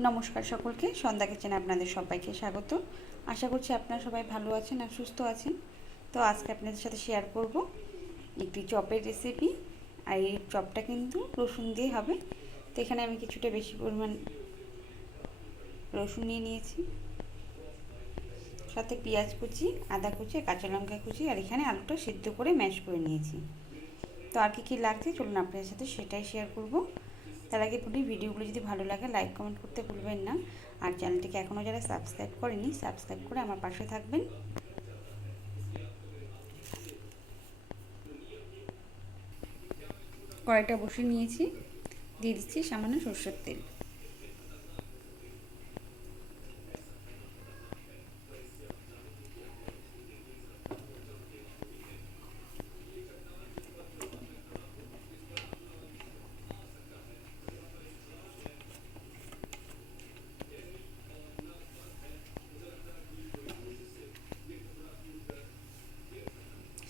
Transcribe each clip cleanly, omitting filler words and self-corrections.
নমস্কার সকলকে, সন্ধ্যা কিচেনে আপনাদের সবাইকে স্বাগত। আশা করছি আপনারা সবাই ভালো আছেন আর সুস্থ আছেন। তো আজকে আপনাদের সাথে শেয়ার করব একটি চপের রেসিপি। আর এই চপটা কিন্তু রসুন দিয়ে হবে। তো এখানে আমি কিছুটা বেশি পরিমাণ রসুন নিয়ে নিয়েছি, সাথে পেঁয়াজ কুচি, আদা কুচি, কাঁচা লঙ্কা কুচি, আর এখানে আলুটা সিদ্ধ করে ম্যাশ করে নিয়েছি। তো আর কী লাগছে চলুন আপনাদের সাথে সেটাই শেয়ার করব। তার আগে বলি, ভিডিওগুলো যদি ভালো লাগে লাইক কমেন্ট করতে ভুলবেন না। আর চ্যানেলটিকে এখনও যারা সাবস্ক্রাইব করেনি, সাবস্ক্রাইব করে আমার পাশে থাকবেন। কড়াইটা বসিয়ে নিয়েছি, দিয়ে দিচ্ছি সামান্য সরষের তেল।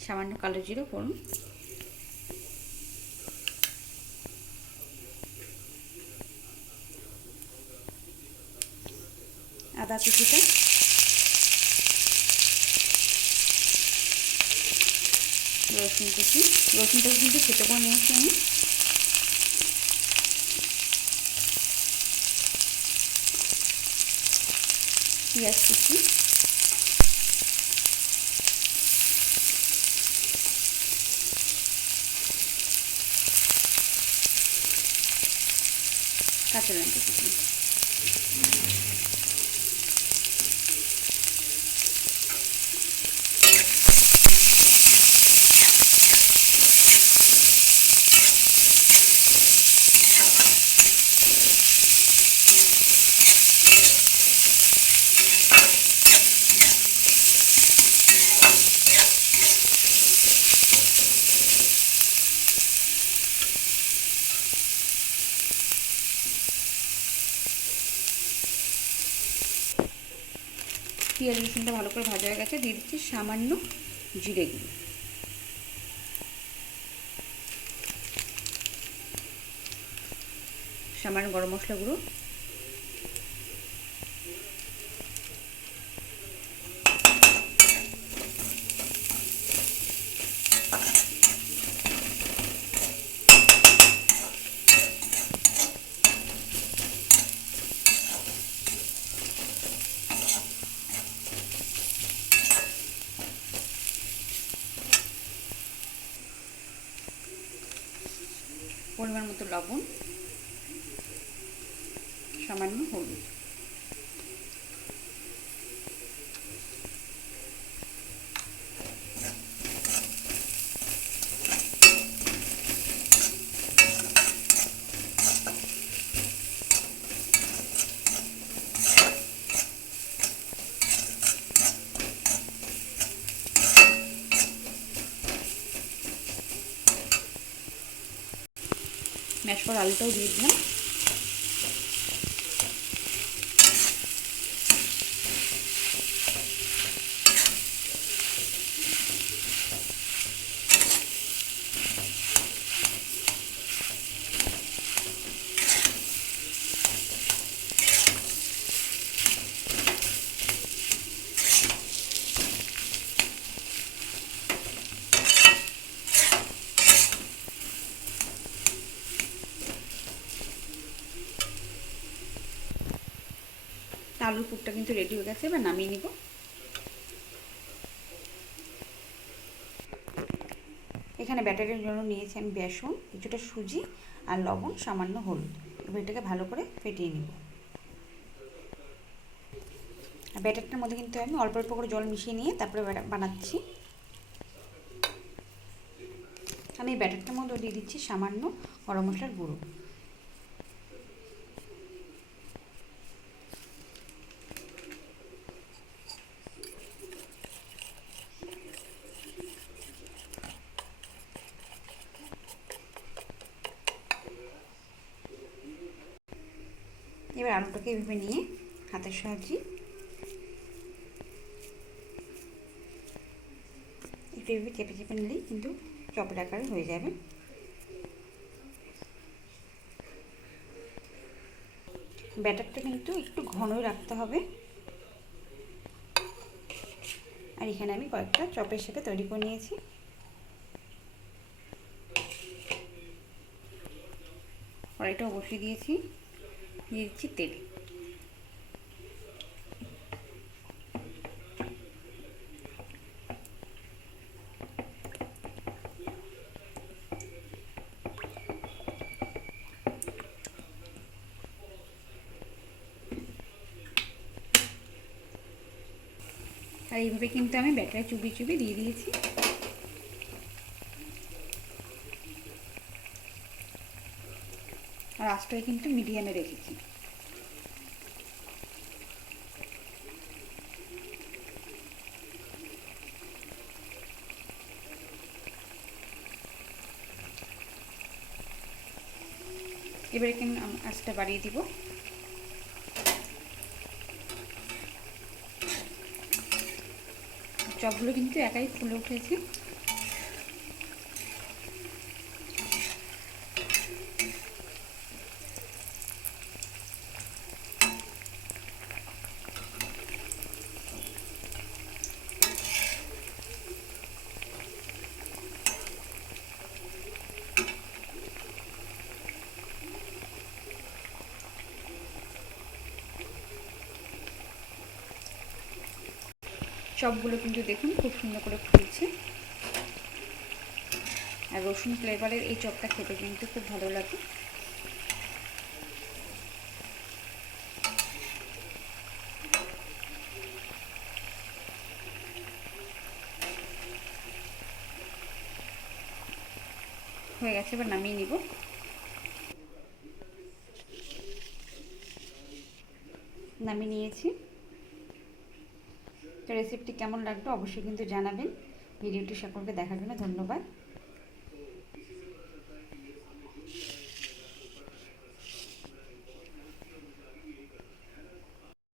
সামান্য কালো জিরে ফোড়ন, আদা কুচিটা, রসুন কুচি, রসুনটাকে কিন্তু থেতো করে নিয়েছি আমি, পেঁয়াজ কুচি, কাঁচা লঙ্কা কুচি। পেঁয়াজ রসুনটা ভালো করে ভাজা হয়ে গেছে, দিয়ে দিচ্ছি সামান্য জিরে গুঁড়ো, সামান্য গরম মশলা গুঁড়ো, পরিমাণ মতো লবণ, সামান্য হলুদ। ম্যাশ করা আলুটাও দিয়ে দিলাম। আলুর পুরটা কিন্তু রেডি হয়ে গেছে, এবার নামিয়ে নিব। এখানে ব্যাটারের জন্য নিয়েছি আমি বেসন, কিছুটা সুজি আর লবণ, সামান্য হলুদ। এবার এটাকে ভালো করে ফেটিয়ে নিব। আর ব্যাটারটার মধ্যে কিন্তু আমি অল্প অল্প করে জল মিশিয়ে নিয়ে তারপরে বানাচ্ছি। আমি এই ব্যাটারটার মধ্যে দিয়ে দিচ্ছি সামান্য গরম মশলার গুঁড়ো, এবার আলুটাকে এভাবে নিয়ে হাতের সাহায্যে একটু এভাবে চেপে চেপে নিলেই কিন্তু চপের আকারে হয়ে যাবে। ব্যাটারটা কিন্তু একটু ঘনই রাখতে হবে। আর এখানে আমি কয়েকটা চপের শেপে তৈরি করে নিয়েছি। কড়াইটা বসিয়ে দিয়েছি, দিয়ে দিচ্ছি তেল। আর এইভাবে কিন্তু আমি ব্যাটারে চুবিয়ে চুবিয়ে দিয়ে দিয়েছি। আর আঁচটাকে কিন্তু মিডিয়ামে রেখেছি। এবারে কিন্তু আঁচটা বাড়িয়ে দিব। চপগুলো কিন্তু একাই ফুলে উঠেছে। চপগুলো কিন্তু দেখুন খুব সুন্দর করে ফুলছে। আর রসুন ফ্লেভারের এই চপটা খেতে কিন্তু খুব ভালো লাগে। হয়ে গেছে, এবার নামিয়ে নিব। নামিয়ে নিয়েছি। তো রেসিপিটি কেমন লাগলো অবশ্যই কিন্তু জানাবেন। ভিডিওটি সকলকে দেখার জন্য ধন্যবাদ।